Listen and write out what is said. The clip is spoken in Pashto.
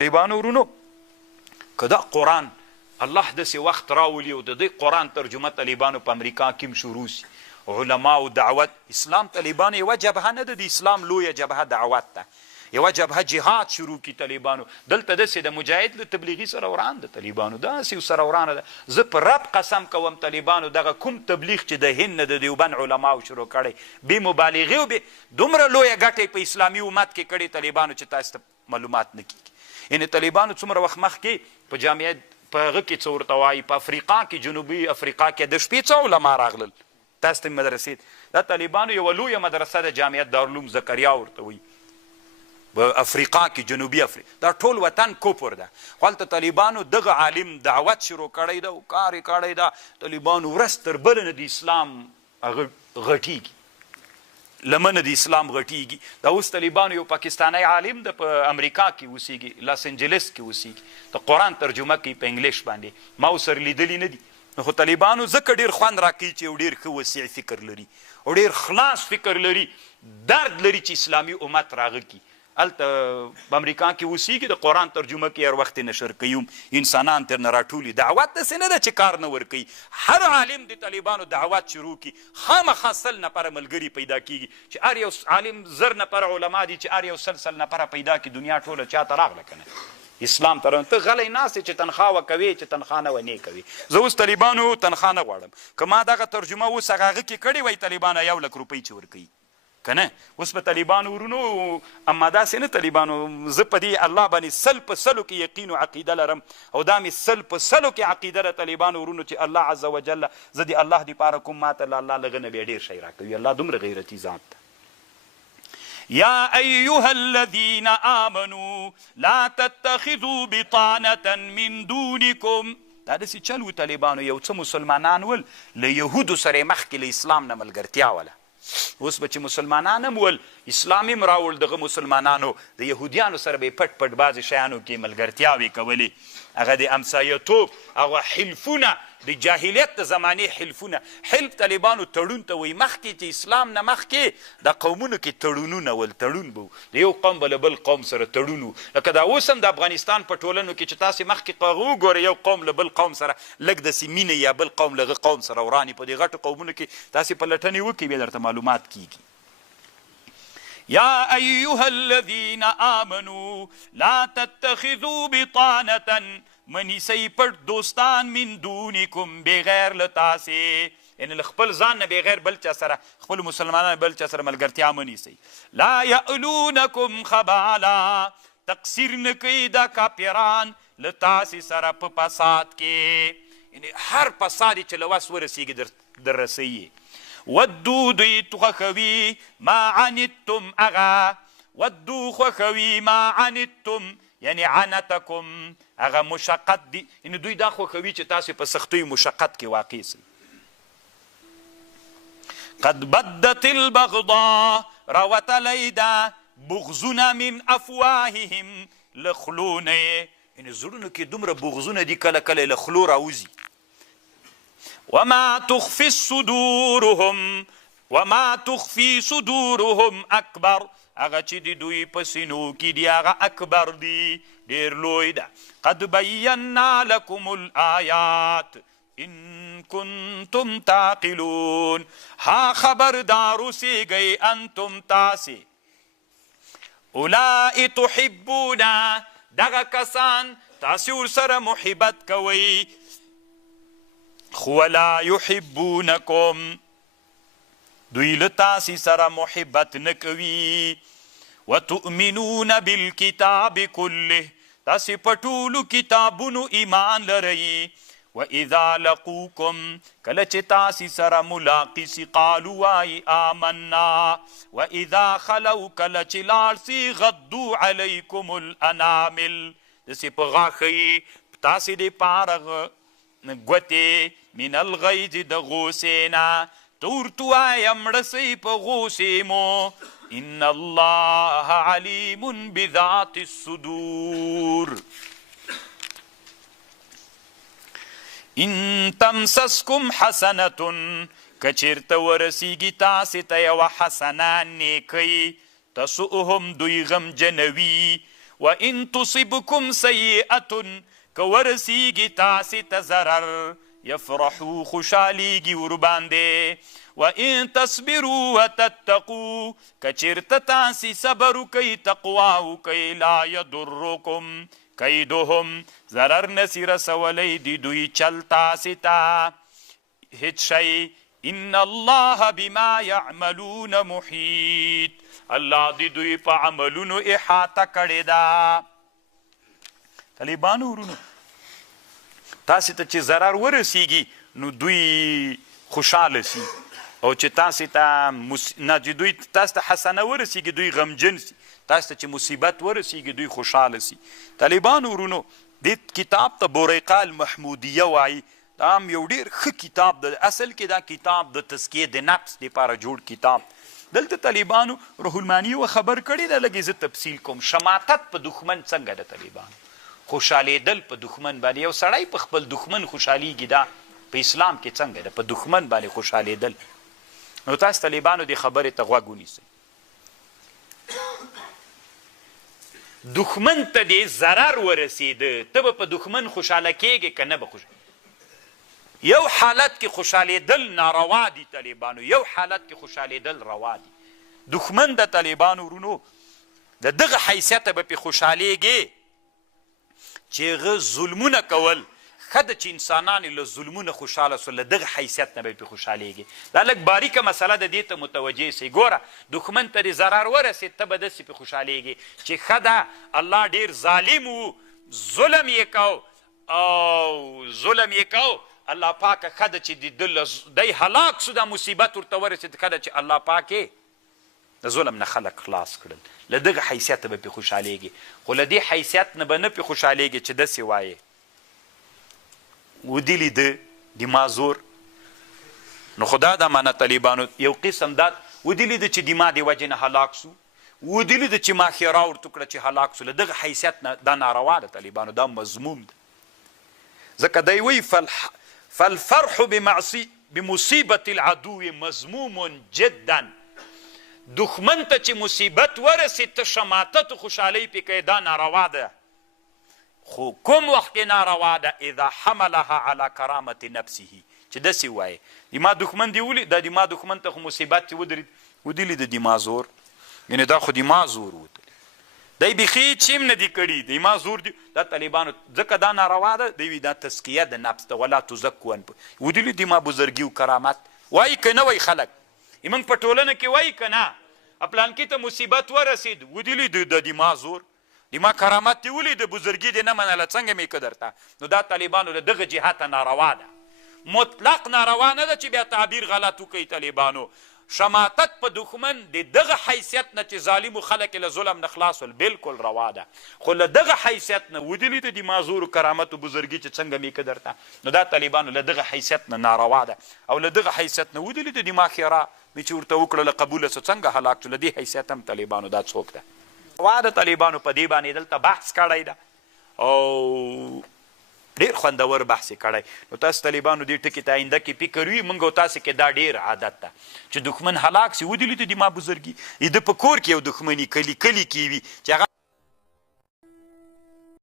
طالبانو ورونو که دا قرآن الله داسې وخت راولي او د دې قرآن ترجمه طالبانو په امریکا کې هم شروع سي علما او دعوت اسلام طالبانو یوه جبهه نه ده د اسلام لویه جبهه دعوت ده یوه جبهه جهاد شروع کی طالبانو دلته داسې د مجاهد له تبلیغي سره وران ده طالبانو داسې سره ورانه ده زه په رب قسم کوم طالبانو دغه کوم تبلیغ چې د هند نه د دیوبند علماو شروع کړی بې مبالغې او دومره لویه ګټې په اسلامي امت کې کړې طالبانو چې تاسو ته معلومات نه کېږي یعنې طالبانو څومره وخت مخکې په جامعه په هغه کې څه ورته وایي په افریقا کې جنوبي افریقا کې د شپې څه علما راغلل تاسو ته مدرسې دا طالبانو یوه لویه مدرسه د جامعه دارالعلوم زکریا ورته وایي په افریقا کې جنوبي افریقا دا ټول وطن کفر ده خو هلته طالبانو دغه عالم دعوت شروع کړی ده او کار یې کړی ده طالبانو ورځ تر بله نه د اسلام هغه غټیږي لمنه د اسلام غټیږي دا اوس طالبانو یو پاکستانی عالم ده په امریکا کې اوسیږي لاس انجلس کې اوسیږي د قرآن ترجمه کوي په انګلیش باندې ما ورسره لیدلي نه دي نو خو طالبانو ځکه ډېر خوند راکوي چې یو ډېر ښه وسیع فکر لري او ډېر خلاص فکر لري درد لري چې اسلامي امت راغه کي هلته په امریکا کې اوسیږي د قرآن ترجمه کې هر وخت نشر کوي انسانان ترنه راټولي دعوت داسې نه ده چې کار نه ورکوي هر عالم د طالبانو دعوت شروع کړي خامخا 100 نفره ملګري پیدا کېږي چې هر یو عالم 1000 نفره علما دي چې هر یو 100 نفره پیدا کړي دنیا ټوله چاته راغله که نه اسلام ته ته غلی ناست چې تنخوا وکوي چې تنخوا نه ونې کوي زه اوس طالبانو تنخوا نه غواړم که ما دغه ترجمه اوس هغه کې کړې وای طالبانو 1 لک روپۍ چې ورکوي که نه اوس په طالبانو ورونو اما داسې نه طالبانو زه په دې الله باندې 100 په 100 کې یقین او عقیده لرم او دا مې 100 په 100 کې عقیده ده طالبانو ورونو چې الله عز وجل زه د الله دپاره کوم ماته له الله لږه نه بیا ډېر شی راکوي الله دومره غیرتي ذات ده یا ایها الذین آمنوا لا تتخذوا بطانة من دونکم دا داسې چل و طالبانو یو څه مسلمانان ول له یهودو سره یې مخکې له اسلام نه ملګرتیا وله اوس به چې مسلمانان هم ول اسلام هم راوړ دغه مسلمانانو د یهودیانو سره به یې پټ پټ بعضې شیانو کې ملګرتیاوې کولې هغه د امسایهتوب هغه حلفونه د جاهلیت د زمانې حلفونه حلف طالبانو تړون ته وایي مخکې چې اسلام نه مخکې د قومونو کې تړونونه ول تړون به د یو قوم به له بل قوم سره تړون و لکه دا اوس هم د افغانستان په ټولنو کې چې تاسې مخکې وګورئ یو قوم له بل قوم سره لږ داسې مینه یا بل قوم له قوم سره ورانې په دې غټو قومونو کې تاسې پلټنې وکړئ بیا درته معلومات کیږي یا ایها الذین آمنوا لا تتخذوا بطانة منیسی پټ دوستان من دونکم بغیر له تاسې یعنې له خپل ځان نه بغیر بل چا سره خپل مسلمانان بل چا سره ملګرتیا مه نیسئ لا یألونکم خبالا تقصیر نه کوي دا کاپیران له تاسې سره په فساد کې یعنې هر فساد چې له وس ورسېږي در رسوي ودو دوی خوښوي ما عنتم هغه ودو خوښوي ما عنتم یعنی عنتکم هغه مشقت دی یعنی دوی دا خوښوي چې تاسې په سختیو مشقت کې واقع سئ قد بدت البغضا راوتلی ده بغضونه من افواههم له خلو نه یعنې زړونو کې دومره بغضونه دي کله کله له خلو راوځي وما تخفي صدورهم وما تخفي صدورهم اکبر هغه چې د دوی په سینو کې دي هغه اکبر دی ډېر لوی ده قد بینا لکم الآیات ان کنتم تعقلون ها خبردار اوسیږئ انتم تاسې اولائی تحبونا دغه کسان تاسې ورسره محبت کوئ خو ولا یحبونکم دوی له تاسې سره محبت نه کوي وتؤمنون بالکتاب کله تاسې په ټولو کتابونو ایمان لرئ واذا لقوکم کله چې تاسې سره ملاقي سي قالو وایي آمنا واذا خلو کله چې لاړ سي غدو علیکم الانامل داسې په غاښئ تاسې دپاره ګوتې من الغیظ د غوسې نه تورته وایه مړه سئ په غوسې مو ان الله علیم بذات الصدور ان تمسسکم حسنة که چیرته ورسیږي تاسې ته یوه حسنه نیکۍ تسؤهم دوی غمجنوي وان تصبکم سیئة که ورسیږي تاسې ته ضرر یفرحو خوشحالیږي ورباندې وان تصبروا وتتقوا که چېرته تاسې صبر وکئ تقوا وکئ لا یضرکم کیدهم ضرر نسی رسولی دی دوی چل تاسې ته هیڅ شی ان الله بما یعملون محیط الله دی دوی په عملونو احاطه کړې ده. طالبانو ورونو تاسې ته چې ضرر ورسیږي نو دوی خوشحاله سي او چې تاسې ته نه چې دوی تاسې ته حسنه ورسیږي دوی غمجن سي، تاسې ته چې مصیبت ورسیږي دوی خوشحاله سي. طالبانو ورونو دې کتاب ته بوریقه المحمودیه وایي. دا هم یو ډېر ښه کتاب ده. اصل کې دا کتاب د تزکیې د نفس دپاره جوړ کتاب. دلته طالبانو روح المانی و خبر کړی ده، لږ زه تفصیل کوم. شماتت په دښمن څنګه ده طالبانو؟ خوشحالېدل په دښمن باندې. یو سړی په خپل دښمن خوشحالیږي، دا په اسلام کې څنګه ده؟ په دښمن باندې خوشحالېدل. نو تاسو طالبانو دې خبرې ته غوږ ونیسئ. دښمن ته دې ضرر ورسېده، ته به په دښمن خوشحاله کېږې که نه به خوشحاله؟ یو حالت کې خوشحالېدل ناروا دي طالبانو، یو حالت کې خوشحالېدل روا دي. دښمن د طالبانو ورونو د دغه حیثیته به پې خوشحالېږې چې هغه ظلمونه کول ښه ده چې انسانان له ظلمونه خوشحاله سول، له دغه حیثیت نه به پې خوشحالېږي. دا لږ باریکه مسله ده، دې ته متوجه سئ. ګوره دښمن ته دې ضرر ورسېد، ته به داسې پې خوشحالېږي چې ښه ده الله ډېر ظالم و، ظلم یې کو او ظلم یې کو، الله پاکه ښه ده چې دی هلاک سو، دا مصیبت ورته ورسېد، ښه ده چې الله پاک یې د ظلم نه خلک خلاص کړل. له دغه حیثیته به پې خوشحالېږي. خو له دې حیثیت نه به نه پې خوشحالېږي چې داسې وایې ودي لیده دما زور. نو خدا دا معنی طالبانو یو قسم دا ودي لیده چې دما د وجې نه هلاک سو، ودي لیده چې ما ښېرا ورته کړه چې هلاک سو. له دغه حیثیت نه دا ناروا ده طالبانو، دا مضموم ده. ځکه دی وایي فالفرح بمصیبت العدو مضموم جدا. دښمن ته چې مصیبت ورسېد ته شماتت خوشحالۍ پې کوې، دا ناروا ده. خو کوم وخت کې ناروا ده؟ اذا حملها على کرامت نفسه، چې داسې وایې دما دښمن دې ولید، دا دما دښمن ته خو مصیبت چې ودرېد ودلي د دما زور، یعنې دا خو دما زور وتلی، دی بیخي هېڅ هم نه دي کړي، دما زور دي. دا طالبانو ځکه دا ناروا ده، دی وي دا تزکیه د نفس ده. ولا تزکو ودلي دما بزرګي و کرامت وایي که نه وایي خلک؟ موږ په ټولنه کې وایي که نه؟ پلانکي ته مصیبت ورسېد ودلي د دما زور، دما کرامت دې ولید، بزرګي دې نه منله، څنګه مې که درته؟ نو دا طالبانو له دغه جهته ناروا ده، مطلق ناروا نه ده چې بیا تعبیر غلط وکړي. طالبانو شماتت په دښمن د دغه حیثیت نه چې ظالمو خلک له ظلم نه خلاص ول بلکل روا ده. خو له دغه حیثیت نه ودلي د دما زور و کرامت و بزرګي چې څنګه مې که درته، نو دا طالبانو له دغه حیثیت نه ناروا ده. او له دغه حیثیت نه ودلي د دما ښېرا مې چې ورته وکړله قبوله سو، څنګه هلاک سو؟ له دې حیثیت هم طالبانو دا څوک ده؟ روا ده. طالبانو په دې باندې دلته بحث کړی ده او ډېر خوندور بحث یې کړی. نو تاسو طالبانو دې ټکي ته آینده کې فکر وي، موږ او تاسو کې دا ډېر عادت ده چې دښمن هلاک سي ودلي ته دما بزرګي، د په کور کې یو دښمني کلي کې وي چې هغه